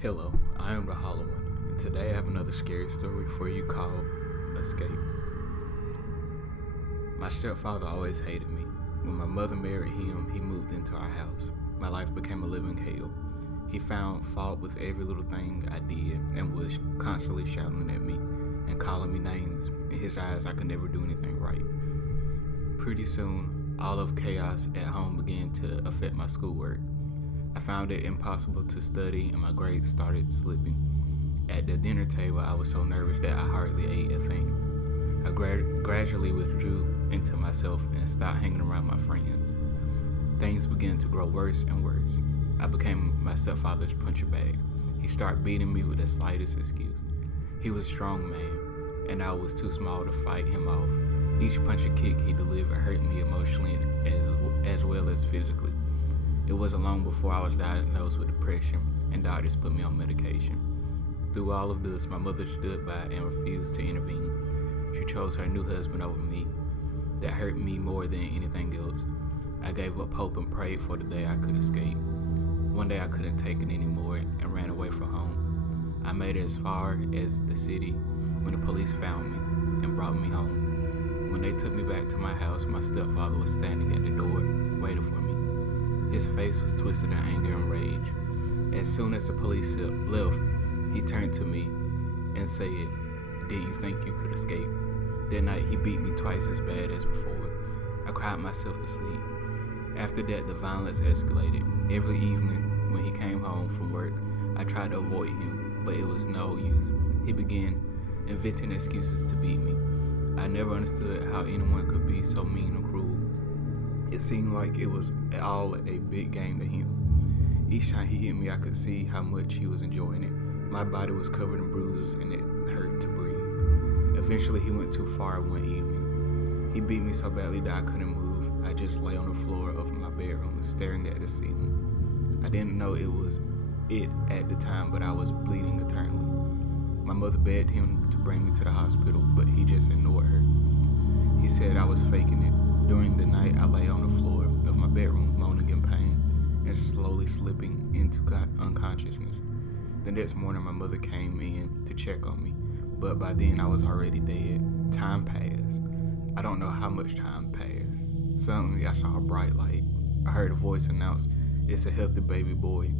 Hello, I am the Hollow One, and today I have another scary story for you called Escape. My stepfather always hated me. When my mother married him, he moved into our house. My life became a living hell. He found fault with every little thing I did and was constantly shouting at me and calling me names. In his eyes, I could never do anything right. Pretty soon, all of chaos at home began to affect my schoolwork. I found it impossible to study and my grades started slipping. At the dinner table, I was so nervous that I hardly ate a thing. I gradually withdrew into myself and stopped hanging around my friends. Things began to grow worse and worse. I became my stepfather's punching bag. He started beating me with the slightest excuse. He was a strong man, and I was too small to fight him off. Each punch or kick he delivered hurt me emotionally as well as physically. It wasn't long before I was diagnosed with depression, and doctors put me on medication. Through all of this, my mother stood by and refused to intervene. She chose her new husband over me. That hurt me more than anything else. I gave up hope and prayed for the day I could escape. One day I couldn't take it anymore and ran away from home. I made it as far as the city when the police found me and brought me home. When they took me back to my house, my stepfather was standing at the door, waiting for me. His face was twisted in anger and rage. As soon as the police left, he turned to me and said, "Did you think you could escape?" That night, he beat me twice as bad as before. I cried myself to sleep. After that, the violence escalated. Every evening, when he came home from work, I tried to avoid him, but it was no use. He began inventing excuses to beat me. I never understood how anyone could be so mean and cruel. It seemed like it was all a big game to him. Each time he hit me, I could see how much he was enjoying it. My body was covered in bruises and it hurt to breathe. Eventually, he went too far one evening. He beat me so badly that I couldn't move. I just lay on the floor of my bedroom staring at the ceiling. I didn't know it was it at the time, but I was bleeding eternally. My mother begged him to bring me to the hospital, but he just ignored her. He said I was faking it. During the night, I lay on the floor of my bedroom, moaning in pain and slowly slipping into unconsciousness. The next morning, my mother came in to check on me, but by then I was already dead. Time passed. I don't know how much time passed. Suddenly, I saw a bright light. I heard a voice announce, "It's a healthy baby boy."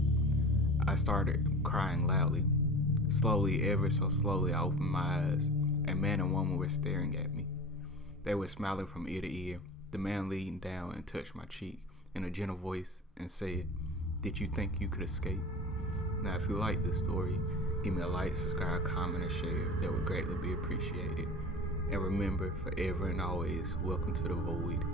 I started crying loudly. Slowly, ever so slowly, I opened my eyes. A man and woman were staring at me. They were smiling from ear to ear. The man leaned down and touched my cheek in a gentle voice and said, "Did you think you could escape?" Now, if you like this story, give me a like, subscribe, comment, and share. That would greatly be appreciated. And remember, forever and always, welcome to the void.